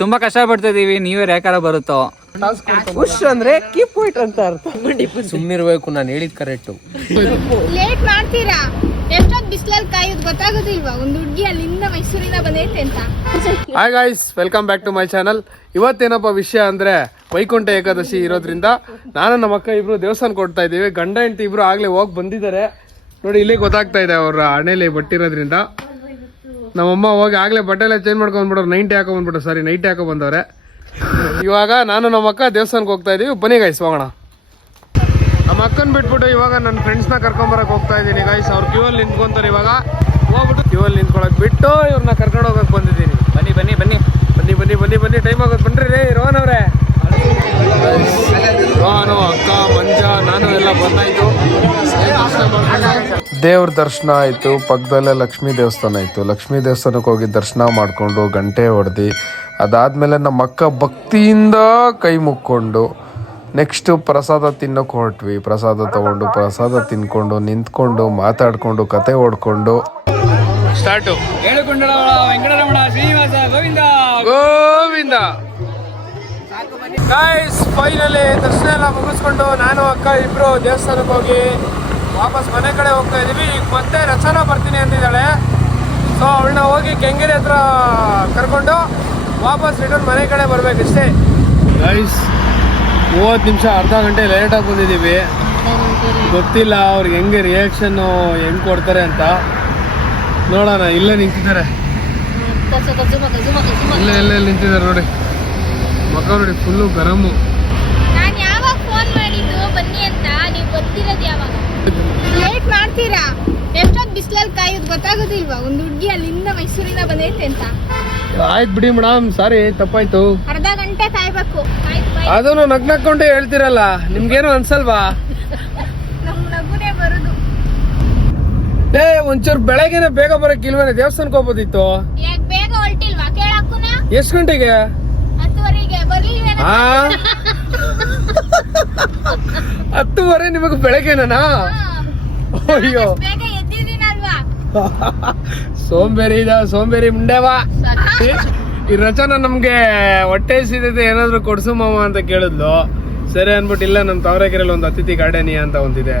ತುಂಬಾ ಕಷ್ಟ ಪಡ್ತಾ ಇದೀವಿ, ನೀವೇ ಯಾಕಾರ ಬರುತ್ತೋ. ಖುಷ್ ಅಂದ್ರೆ ಕೀಪ್ ಇಟ್ ಅಂತ ಅರ್ಥ. ಸುಮ್ಮನಿರ್ಬೇಕು, ನಾನು ಹೇಳಿದ್ ಕರೆಕ್ಟ್. ಲೇಟ್ ಮಾಡ್ತೀರಾ, ಎಷ್ಟೊತ್ತು ಬಿಸಿಲಲ್ಲಿ ಕಾಯೋದು ಗೊತ್ತಾಗೋದಿಲ್ವಾ? ಒಂದು ಹುಡುಗಿ ಅಲ್ಲಿಂದ ಮೈಸೂರಿಂದ ಬಂದೈತೆ ಅಂತ. Hi guys, welcome back to my channel. ಇವತ್ತೇನಪ್ಪ ವಿಷಯ ಅಂದ್ರೆ ವೈಕುಂಠ ಏಕಾದಶಿ ಇರೋದ್ರಿಂದ ನಾನು ನಮ್ಮ ಅಕ್ಕ ಇಬ್ರು ದೇವಸ್ಥಾನ ಕೊಡ್ತಾ ಇದೀವಿ. ಗಂಡ ಹೆಂಡತಿ ಇಬ್ರು ಆಗ್ಲೇ ಹೋಗಿ ಬಂದಿದ್ದಾರೆ ನೋಡಿ, ಇಲ್ಲಿ ಗೊತ್ತಾಗ್ತಾ ಇದೆ ಅವ್ರ ಹಣೆಲಿ ಬಟ್ಟಿರೋದ್ರಿಂದ. ನಮ್ಮಮ್ಮ ಹೋಗಿ ಆಗ್ಲೇ ಬಟ್ಟೆ ಎಲ್ಲ ಚೇಂಜ್ ಮಾಡ್ಕೊಂಡ್ಬಿಡೋರು, ನೈಟಿ ಹಾಕೊಂಡ್ಬಿಟ್ರು, ಸಾರಿ ನೈಟಿ ಹಾಕೊ ಬಂದವ್ರೆ. ಇವಾಗ ನಾನು ನಮ್ಮ ಅಕ್ಕ ದೇವಸ್ಥಾನಕ್ಕೆ ಹೋಗ್ತಾ ಇದೀವಿ. ಬನ್ನಿ ಗೈಸ್ ಹೋಗೋಣ. ನಮ್ಮ ಅಕ್ಕನ್ ಬಿಟ್ಬಿಟ್ಟು ಇವಾಗ ನನ್ನ ಫ್ರೆಂಡ್ಸ್ನ ಕರ್ಕೊಂಬರಕ್ಕೆ ಹೋಗ್ತಾ ಇದ್ದೀನಿ ಗೈಸ್. ಅವ್ರು ಕ್ಯೂ ಅಲ್ಲಿ ನಿಂತ್ಕೊಂತಾರೆ. ಇವಾಗ ಹೋಗ್ಬಿಟ್ಟು ಕ್ಯೂ ಅಲ್ಲಿ ನಿಂತ್ಕೊಳಕ್ ಬಿಟ್ಟು ಇವ್ರನ್ನ ಕರ್ಕೊಂಡು ಹೋಗಕ್ಕೆ ಬಂದಿದ್ದೀನಿ. ಬನ್ನಿ ಬನ್ನಿ ಬನ್ನಿ ಬನ್ನಿ ಬನ್ನಿ ಬನ್ನಿ ಬನ್ನಿ, ಟೈಮ್ ಆಗೋದು. ಬನ್ರಿ ರೀ ರೋಹನ್ ಅವರೇ. ರೋಹನು, ಅಕ್ಕ, ಮಂಜ, ನಾನು ಎಲ್ಲ ಬಂದಾಯ್ತು. ದೇವ್ರ ದರ್ಶನ ಆಯಿತು. ಪಕ್ಕದಲ್ಲೇ ಲಕ್ಷ್ಮೀ ದೇವಸ್ಥಾನ ಇತ್ತು. ಲಕ್ಷ್ಮೀ ದೇವಸ್ಥಾನಕ್ಕೆ ಹೋಗಿ ದರ್ಶನ ಮಾಡಿಕೊಂಡು ಗಂಟೆ ಹೊಡೆದು ಅದಾದಮೇಲೆ ನಮ್ಮ ಅಕ್ಕ ಭಕ್ತಿಯಿಂದ ಕೈ ಮುಕ್ಕೊಂಡು ನೆಕ್ಸ್ಟು ಪ್ರಸಾದ ತಿನ್ನೋಕೆ ಹೊರಟ್ವಿ. ಪ್ರಸಾದ ತೊಗೊಂಡು ಪ್ರಸಾದ ತಿನ್ಕೊಂಡು ನಿಂತ್ಕೊಂಡು ಮಾತಾಡಿಕೊಂಡು ಕತೆ ಹೊಡ್ಕೊಂಡು start. Venkataramana Srinivasa Govinda Govinda. Guys finally ದರ್ಶನ ಎಲ್ಲ ಮುಗಿಸ್ಕೊಂಡು ನಾನು ಅಕ್ಕ ಇಬ್ರು ದೇವಸ್ಥಾನಕ್ಕೆ ಹೋಗಿ ವಾಪಸ್ ಮನೆ ಕಡೆ ಹೋಗ್ತಾ ಇದೀವಿ. ಈಗ ಮತ್ತೆ ರಚನಾ ಬರ್ತೀನಿ ಅಂತಿದ್ದಾಳೆ. ಸೊ ಅವಳನ್ನ ಹೋಗಿ ಕೆಂಗೇರಿ ಹತ್ರ ಕರ್ಕೊಂಡು ವಾಪಸ್ ರಿಟರ್ನ್ ಮನೆ ಕಡೆ ಬರ್ಬೇಕಷ್ಟೇ. ಗೈಸ್ 30 ನಿಮಿಷ ಅರ್ಧ ಗಂಟೆ ಲೇಟಾಗಿ ಬಂದಿದ್ದೀವಿ. ಗೊತ್ತಿಲ್ಲ ಅವ್ರಿಗೆ ಹೆಂಗೆ ರಿಯಾಕ್ಷನ್ನು ಹೆಂಗೆ ಕೊಡ್ತಾರೆ ಅಂತ ನೋಡೋಣ. ಇಲ್ಲೇ ನಿಂತಿದ್ದಾರೆ, ಇಲ್ಲೇ ನಿಂತಿದ್ದಾರೆ ನೋಡಿ. ಮಕ್ಕ ನೋಡಿ ಫುಲ್ಲು ಗರಮು. ನಾನು ಯಾವಾಗ ಫೋನ್ ಮಾಡಿದ್ದು ಬನ್ನಿ ಅಂತ, ನೀವು ಬರ್ತಿರೋದು ಯಾವಾಗ? ಲೇಟ್ ಮಾಡ್ತೀರಾ, ಎಷ್ಟೊತ್ತು ಬಿಸಿಲಲ್ಲಿ ಕಾಯೋದು ಗೊತ್ತಾಗೋದಿಲ್ವಾ? ಒಂದು ಹುಡುಗಿ ಅಲ್ಲಿಂದ ಮೈಸೂರಿಂದ ಬಂದೈತೆ ಅಂತ. ಆಯ್ತು ಬಿಡಿ ಮೇಡಮ್, ಸಾರಿ ತಪ್ಪಾಯ್ತು. ಅರ್ಧ ಗಂಟೆ ಕಾಯ್ಬೇಕು. ಅದನ್ನು ನಗ್ನಕ್ಕೊಂಡೆ ಹೇಳ್ತಿರಲ್ಲ, ನಿಮ್ಗೇನು ಅನ್ಸಲ್ವಾ? ನಮ್ ನಗುನೇ ಬರುದು. ಒಂಚೂರು ಬೆಳಗ್ಗೆನೆ ಬೇಗ ಬರಕ್ಕಿಲ್ವೇನೆ? ದೇವಸ್ಥಾನಕ್ಕೆ ಹೋಗ್ಬೋದಿತ್ತು. ಯಾಕೆ ಬೇಗ ಹೊರಟಿಲ್ವಾ? ಕೇಳಕ್ಕೂನ ಎಷ್ಟು ಗಂಟೆಗೆ? 10:30ಗೆ ಬರ್ಲಿಲ್ವೇನ? 10:30 ನಿಮಗೆ ಬೆಳಗ್ಗೆನಾ? ಅಯ್ಯೋ ಬೇಗ ಎದ್ದಿದ್ದೀನಲ್ವಾ? ಸೋಂಬೇರಿ ಮುಂಡೆವಾ. ಈ ರಚನಾ ನಮ್ಗೆ ಹೊಟ್ಟೆ ಸಿದ್ಧತೆ ಏನಾದ್ರು ಕೊಡ್ಸು ಮಾಮ ಅಂತ ಕೇಳಿದ್ಲು. ಸರಿ ಅನ್ಬಿಟ್ಟು ಇಲ್ಲ ನಮ್ಮ ತಾವರೆಕೆರೆಯಲ್ಲಿ ಒಂದು ಅತಿಥಿ ಗಾರ್ಡನಿಯಾ ಅಂತ ಒಂದಿದೆ,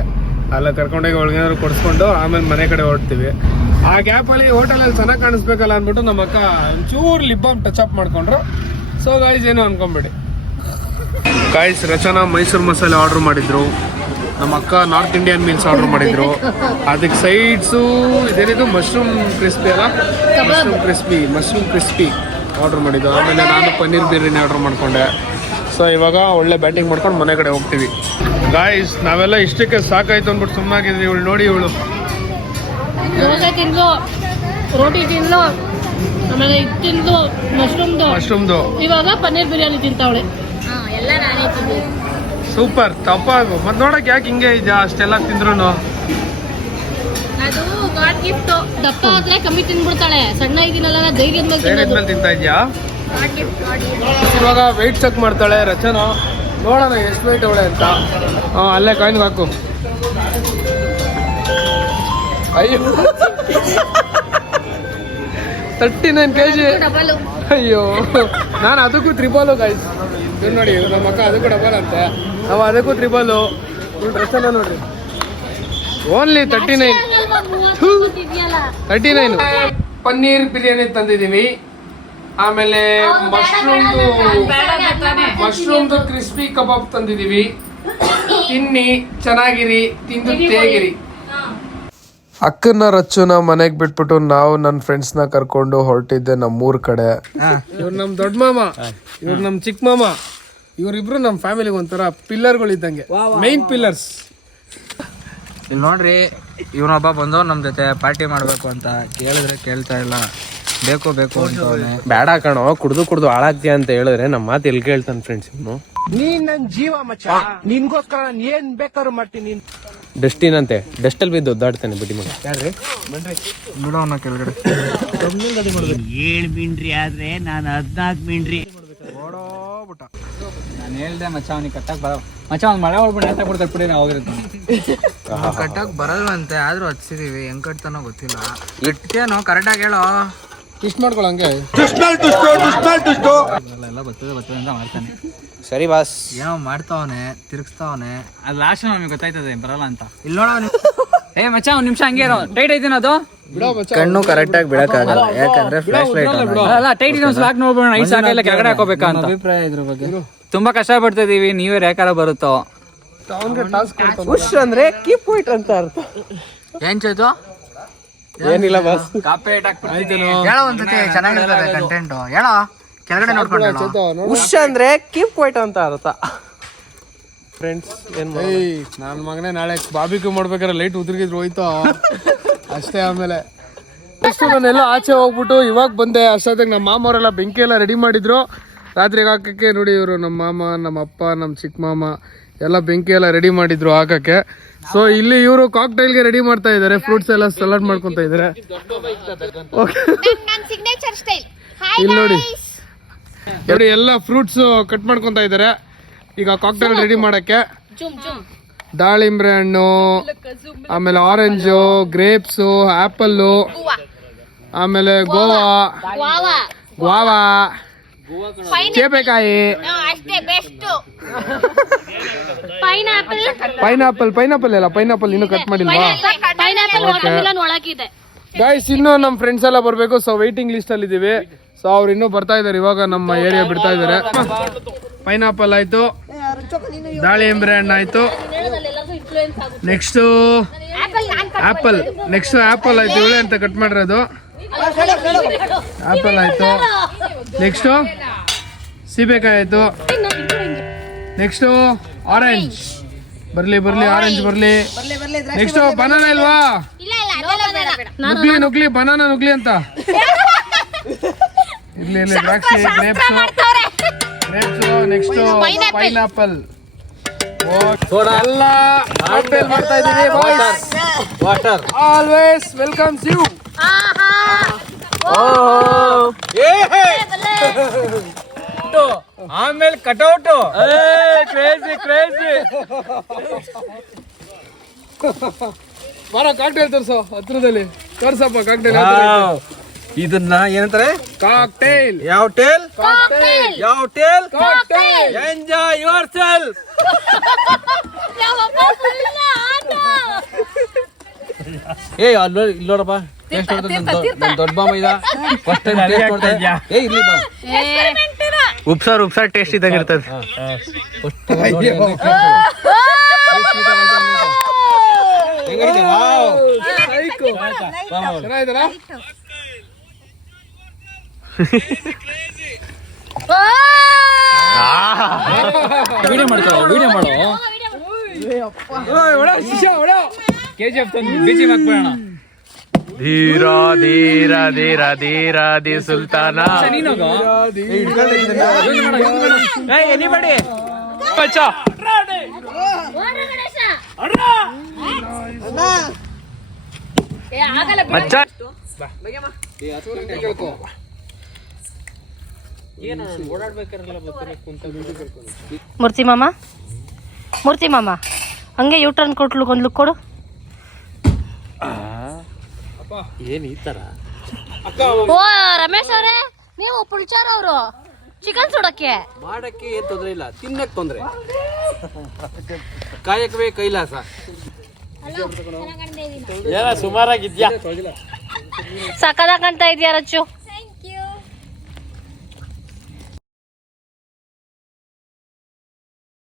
ಅಲ್ಲ ಕರ್ಕೊಂಡೋಗಿ ಒಳಗೇನಾದ್ರು ಕೊಡಿಸ್ಕೊಂಡು ಆಮೇಲೆ ಮನೆ ಕಡೆ ಹೊರಡ್ತೀವಿ. ಆ ಗ್ಯಾಪಲ್ಲಿ ಹೋಟೆಲಲ್ಲಿ ಚೆನ್ನಾಗಿ ಕಾಣಿಸ್ಬೇಕಲ್ಲ ಅಂದ್ಬಿಟ್ಟು ನಮ್ಮ ಅಕ್ಕ ಒಂಚೂರು ಲಿಪ್ ಬಾಮ್ ಟಚ್ ಅಪ್ ಮಾಡ್ಕೊಂಡ್ರು. ಸೊ ಗಾಯ್ಸ್ ಏನು ಅನ್ಕೊಂಬೇಡಿ. ಗಾಯ್ಸ್ ರಚನಾ ಮೈಸೂರು ಮಸಾಲೆ ಆರ್ಡರ್ ಮಾಡಿದ್ರು, ನಮ್ಮ ಅಕ್ಕ ನಾರ್ತ್ ಇಂಡಿಯನ್ ಮೀಲ್ಸ್ ಆರ್ಡರ್ ಮಾಡಿದ್ರು. ಅದಕ್ಕೆ ಸೈಡ್ಸು ಇದೇನಿದು ಮಶ್ರೂಮ್ ಕ್ರಿಸ್ಪಿ ಅಲ್ಲ, ಮಶ್ರೂಮ್ ಕ್ರಿಸ್ಪಿ ಆರ್ಡರ್ ಮಾಡಿದ್ದು. ಆಮೇಲೆ ನಾನು ಪನ್ನೀರ್ ಬಿರಿಯಾನಿ ಆರ್ಡರ್ ಮಾಡ್ಕೊಂಡೆ. ಸೊ ಇವಾಗ ಒಳ್ಳೆ ಬ್ಯಾಟಿಂಗ್ ಮಾಡ್ಕೊಂಡು ಮನೆ ಕಡೆ ಹೋಗ್ತೀವಿ. ಗಾಯ್ಸ್ ನಾವೆಲ್ಲ ಇಷ್ಟಕ್ಕೆ ಸಾಕಾಯ್ತು ಅಂದ್ಬಿಟ್ಟು ಸುಮ್ಮನಾಗಿದ್ವಿ. ಇವಳು ನೋಡಿ, ಇವಳು ದೋಸೆ ತಿಂದ್ಲು, ರೋಟಿ ತಿಂದ್ಲು, ಆಮೇಲೆ ಇದು ತಿಂದ್ಲು ಮಶ್ರೂಮ್ದು. ಇವಾಗ ಪನ್ನೀರ್ ಬಿರಿಯಾನಿ ತಿಂತಾವಳೆ. ಎಲ್ಲ ನಾನೇ ತಿಂದೆ. ಸೂಪರ್ ತಪ್ಪಾಗು. ಮತ್ತೆ ನೋಡಕ್ಕೆ ಯಾಕೆ ಹಿಂಗೆ ಇದೆಯಾ ಅಷ್ಟೆಲ್ಲ ತಿಂದ್ರು? ಅದು ಗಾಡ್ ಗಿಫ್ಟ್. ದಪ್ಪ ಆದ್ರೆ ಕಮ್ಮಿ ತಿಂದ್ಬಿಡ್ತಾಳೆ, ಸಣ್ಣ ಇದೀನಲ್ಲ ಧೈರ್ಯದ ಮೇಲೆ ತಿಂತಾ ಇದೆಯಾ? God gift. ಇವಾಗ ವೆಯ್ಟ್ ಚೆಕ್ ಮಾಡ್ತಾಳೆ ರಚನಾ. ನೋಡೋಣ ಎಷ್ಟು ವೆಯ್ಟ್ ಅವಳೆ ಅಂತ. ಅಲ್ಲೇ ಕಾಯಿನ್ ಹಾಕು. ಅಯ್ಯೋ 39 kg. ಅಯ್ಯೋ ನಾನು ಅದಕ್ಕೂ ತ್ರಿಬಾಲು ಗಾಯ್ಸ್. ಇವ್ರು ನೋಡಿ, ನಮ್ಮ ಅಕ್ಕ ಅದಕ್ಕೂ ಡಬಲ್ ಅಂತೆ, ನಾವು ಅದಕ್ಕೂ ತ್ರಿಬಾಲು. ರಚನಾ ನೋಡ್ರಿ ಓನ್ಲಿ 39. ಪನ್ನೀರ್ ಬಿರಿಯಾನಿ ತಂದಿದ್ದೀವಿ. ಆಮೇಲೆ ಮಶ್ರೂಮ್ದು ಕ್ರಿಸ್ಪಿ ಕಬಾಬ್ ತಂದಿದ್ದೀವಿ. ತಿನ್ನಿ, ಚೆನ್ನಾಗಿರಿ, ತಿಂದು ತೇಗಿರಿ. ಅಕ್ಕನ ರಚ್ಚುನ ಮನೆಗೆ ಬಿಟ್ಬಿಟ್ಟು ನಾವು ನನ್ನ ಫ್ರೆಂಡ್ಸ್ನ ಕರ್ಕೊಂಡು ಹೊರಟಿದ್ದೆ ನಮ್ಮೂರ್ ಕಡೆ. ಇವ್ರು ನಮ್ಮ ದೊಡ್ಡ ಮಾಮ, ಇವ್ರು ನಮ್ಮ ಚಿಕ್ಕ ಮಾಮ. ಇವರಿಬ್ರು ನಮ್ಮ ಫ್ಯಾಮಿಲಿಗೆ ಒಂಥರ ಪಿಲ್ಲರ್ಗಳಿದ್ದಂಗೆ, ಮೈನ್ ಪಿಲ್ಲರ್ಸ್. ಇಲ್ಲಿ ನೋಡ್ರಿ, ಇವನೊಬ್ಬ ಬಂದವ್ ನಮ್ ಜೊತೆ ಪಾರ್ಟಿ ಮಾಡ್ಬೇಕು ಅಂತ ಕೇಳಿದ್ರೆ ಕೇಳ್ತಾ ಇಲ್ಲ, ಬೇಕು ಅಂತ. ಬೇಡ ಕಣೋ, ಕುಡ್ದು ಹಾಳಾಗ್ತೀಯ ಅಂತ ಹೇಳಿದ್ರೆ ನಮ್ಮ ಮಾತು ಎಲ್ಲಿ ಕೇಳ್ತಾನೆ ಫ್ರೆಂಡ್ಸ್. ಇವನು ನೀನ್ ನನ್ ಜೀವ ಮಚ್ಚ, ನಿನ್ಗೋಸ್ಕರ ನಾನು ಏನ್ ಬೇಕಾದ್ರು ಮಾಡ್ತೀನಿ. ಡಸ್ಟಿನ್ ಅಂತೆ, ಡಸ್ಟಲ್ಲಿ ಬಿದ್ದು ಒದ್ದಾಡ್ತಾನೆ ಬಿಡಿ ಮಗ. ಯಾರ್ರಿ ಬಿಡೋಣ ಕೆಳಗಡೆ. 7 ಮಿಂಡ್ರಿ ಆದ್ರೆ ನಾನು 14 ಮಿಂಡ್ರಿ. ನಾನು ಹೇಳ್ದೆ ಮಚ್ಚ ಅವನಿಗೆ ಕಟ್ಟಕ್ ಬರ ಮಚ್ಚ, ಅವ್ನು ಮಳೆ ಹೊಡ್ಬಿಟ್ಟು ಎತ್ತ ಬಿಡ್ತಾರೆ ಬಿಡಿ. ನಾವು ಹೋಗಿರ್ತೀನಿ ಕಟ್ಟಕ್ ಬರಲ್ವಂತೆ, ಆದ್ರೂ ಹಚ್ಚಿದೀವಿ. ಹೆಂಗ್ ಕಟ್ತಾನೋ ಗೊತ್ತಿಲ್ಲ. ಇಟ್ಟೇನೋ ಕರೆಕ್ಟಾಗಿ ಹೇಳೋ. ಟ್ವಿಸ್ಟ್ ಮಾಡ್ಕೊಳ ಹಂಗೆ. ಎಲ್ಲ ಬರ್ತದೆ ಅಂತ ಮಾಡ್ತಾನೆ. ಸರಿ ಬಾಸ್. ಏನೋ ಮಾಡ್ತಾವನೆ, ತಿರುಗಿಸ್ತಾವನೆ. ಅದು ಲಾಸ್ಟ್ ನಮಗೆ ಗೊತ್ತಾಯ್ತದೆ ಬರಲ್ಲ ಅಂತ. ಇಲ್ಲಿ ನೋಡ. ಏ ಮಚ್ಚ ಒಂದ್ ನಿಮಿಷ ಹಂಗೆ ಇರೋ. ಟೈಟ್ ಐತಿನ ಅದು ಬಿಡೋ ಮಚ್ಚ. ಕಣ್ಣು ಕರೆಕ್ಟ್ ಆಗಿ ಬಿಡಕ್ಕಾಗಲ್ಲ, ಯಾಕಂದ್ರೆ ಫ್ಲಾಶ್ ಲೈಟ್ ಅಲ್ಲ ಟೈಟ್ ಇನ್ನೊಂದು ಸಾಕು ನೋಡ್ಬೋಣ. ಐದು ಸಾಕಾಗಿಲ್ಲ ಕೆಳಗಡೆ ಹಾಕೋಬೇಕಾ ಅಂತ ಅಭಿಪ್ರಾಯ ಇದ್ರ ಬಗ್ಗೆ. ತುಂಬಾ ಕಷ್ಟ ಪಡ್ತಾ ಇದೀವಿ, ನೀವೇ ಯಾಕಾರ ಬರುತ್ತೋ. ಅವನ್ಗೆ ಟಾಸ್ಕ್ ಕೊಡ್ತಾನೆ. ಪುಷ್ ಅಂದ್ರೆ ಕೀಪ್ ಇಟ್ ಅಂತ ಅರ್ಥ. ಏನ್ ಚೇತು? ಏನಿಲ್ಲ ಬಾಸ್. ಕಾಪೇಟ್ ಆಯ್ತೇನೋ. ಹೇಳೋ ಒಂದ್ಸತಿ ಚೆನ್ನಾಗಿರ್ತದೆ ಕಂಟೆಂಟ್. ಹೇಳೋ ಕೆಳಗಡೆ ನೋಡ್ಕೊಂಡು ಹೇಳೋ. ಉಶ್ ಅಂದ್ರೆ ಕೀಪ್ ಇಟ್ ಅಂತ ಅರ್ಥ. ಫ್ರೆಂಡ್ಸ್ ಏನ್ ನನ್ನ ಮಗನೇ ನಾಳೆ ಬಾರ್ಬಿಕ್ಯೂ ಮಾಡ್ಬೇಕಾದ್ರೆ ಲೈಟ್ ಉದುರಿಗಿದ್ರು ಹೋಯ್ತು ಅಷ್ಟೇ. ಆಮೇಲೆ ನೆಕ್ಸ್ಟ್ ನಾನೆಲ್ಲ ಆಚೆ ಹೋಗ್ಬಿಟ್ಟು ಇವಾಗ ಬಂದೆ. ಅಷ್ಟೊತ್ತಿಗೆ ನಮ್ಮ ಮಾಮ ಅವರೆಲ್ಲ ಬೆಂಕಿ ಎಲ್ಲ ರೆಡಿ ಮಾಡಿದ್ರು ರಾತ್ರಿಗೆ ಹಾಕಕ್ಕೆ. ನೋಡಿ ಇವರು ನಮ್ಮ ಮಾಮ, ನಮ್ಮ ಅಪ್ಪ, ನಮ್ಮ ಚಿಕ್ಕ ಮಾಮ ಎಲ್ಲ ಬೆಂಕಿ ಎಲ್ಲ ರೆಡಿ ಮಾಡಿದ್ರು ಹಾಕಕ್ಕೆ. ಸೊ ಇಲ್ಲಿ ಇವರು ಕಾಕ್ಟೈಲ್ಗೆ ರೆಡಿ ಮಾಡ್ತಾ ಇದ್ದಾರೆ. ಫ್ರೂಟ್ಸ್ ಎಲ್ಲ ಸಲಾಡ್ ಮಾಡ್ಕೊಂತ ಇದ್ದಾರೆ. ನನ್ನ ಸಿಗ್ನೇಚರ್ ಸ್ಟೈಲ್. ಹಾಯ್ ಇಲ್ಲಿ ನೋಡಿ ನೋಡಿ ಎಲ್ಲ ಫ್ರೂಟ್ಸ್ ಕಟ್ ಮಾಡ್ಕೊಂತ ಇದ್ದಾರೆ ಈಗ ಕಾಕ್ಟೈಲ್ ರೆಡಿ ಮಾಡಕ್ಕೆ. ದಾಳಿಂಬ್ರೆ ಹಣ್ಣು, ಆಮೇಲೆ ಆರೆಂಜು, ಗ್ರೇಪ್ಸು, ಆಪಲ್ಲು, ಆಮೇಲೆ ಗೋವಾ, ಚೇಪೆಕಾಯಿ, ಅಷ್ಟೇ ಬೆಸ್ಟ್. ಪೈನಾಪಲ್ ಎಲ್ಲ ಪೈನಾಪಲ್ ಇನ್ನೂ ಕಟ್ ಮಾಡಿಲ್ವಾ? ಒಳಗಿದೆ. ಗೈಸ್ ಇನ್ನು ನಮ್ಮ ಫ್ರೆಂಡ್ಸ್ ಎಲ್ಲ ಬರಬೇಕು. ಸೊ ವೈಟಿಂಗ್ ಲಿಸ್ಟ್ ಅಲ್ಲಿ ಇದೀವಿ. ಸೊ ಅವ್ರು ಇನ್ನೂ ಬರ್ತಾ ಇದಾರೆ. ಇವಾಗ ನಮ್ಮ ಏರಿಯಾ ಬಿಡ್ತಾ ಇದಾರೆ. ಪೈನಾಪಲ್ ಆಯ್ತು, ದಾಳಿಂಬ್ರೆ ಹಣ್ಣು ಆಯ್ತು, ನೆಕ್ಸ್ಟ್ ಆಪಲ್, ನೆಕ್ಸ್ಟ್ ಆಪಲ್ ಆಯ್ತು. ಇವಳೆ ಅಂತ ಕಟ್ ಮಾಡಿರೋದು ಆಪಲ್ ಆಯ್ತು. ನೆಕ್ಸ್ಟ್ ಸೀಬೆಕಾಯಿ ಆಯ್ತು. ನೆಕ್ಸ್ಟ್ ಆರೆಂಜ್ ಬರ್ಲಿ ಆರೆಂಜ್ ಬರ್ಲಿ. ನೆಕ್ಸ್ಟ್ ಬನಾನಾ ಇಲ್ವಾ? ನುಗ್ಲಿ ಬನಾನಾ ನುಗ್ಲಿ ಅಂತ. ಇಲ್ಲಿ ದ್ರಾಕ್ಷಿ, ಗ್ರೇಪ್ಸ್, ನೆಕ್ಸ್ಟ್ ಪೈನಾಪಲ್ ಎಲ್ಲ ಕಾಕ್ಟೈಲ್ ಮಾಡ್ತಾ ಇದೀವಿ. Water always welcomes you. ಆಮೇಲೆ ಕಟೌಟ್ ಬಾರ ಕಾಕ್ಟೈಲ್ ತೋರ್ಸೋ ಹತ್ರದಲ್ಲಿ. ತೋರ್ಸಪ್ಪ ಕಾಕ್ಟೈಲ್. ಇದನ್ನ ಏನಂತಾರೆ? ಕಾಕ್ಟೈಲ್. ಯಾವ ಟೇಲ್? ಯಾವ tail? Cocktail. Enjoy yourself. ಏ ಇಲ್ಲಿ ನೋಡಪ್ಪ, ದೊಡ್ಡ ಬಾಮ ಇದ ಫಸ್ಟ್ ಟೈಮ್ ಟೇಸ್ಟ್ ಮಾಡ್ತಾ ಇದ್ಯಾ? ಏ ಇಲ್ಲಿ ಬಾ. ಉಪ್ಸಾರ್ ಟೇಸ್ಟ್ ಇದ್ದಂಗೆ ಇರ್ತದೆ. ಚೆನ್ನಾಗಿದ್ದಾರಾ? ವಿಡಿಯೋ ಮಾಡೋ KGF ತಂದು ಬಿಜಿ ಹಾಕ್ಬಿಡೋಣ. ಧೀರ ಧೀರ ಧೀರ ಧೀರ ಧೀ ಸುಲ್ತಾನ. ಎನಿಬಡಿ ಮಚ್ಚ ಮಚ್ಚ ಮೂರ್ತಿ ಮಾಮ ಹಂಗೆ ಯೂ ಟರ್ನ್ ಕೊಟ್ಲು ಒಂದು ಲುಕ್ ಕೊಡು. ಏನ್ ಈ ತರ? ಓ ರಮೇಶ್ ಅವರೇ, ನೀವು ಪುಲ್ಚಾರ್ ಅವರು ಚಿಕನ್ ಸುಡಕ್ಕೆ ಮಾಡಕ್ಕೆ ಏನ್ ತೊಂದ್ರೆ ಇಲ್ಲ, ತಿನ್ನಕ್ ತೊಂದ್ರೆ. ಕಾಯಕವೇ ಕೈಲಾಸ. ಸುಮಾರಾಗಿದ್ಯಾ? ಸಕದಾಗ ಕಾಣ್ತಾ ಇದೆಯಾ ರಚ್ಚು?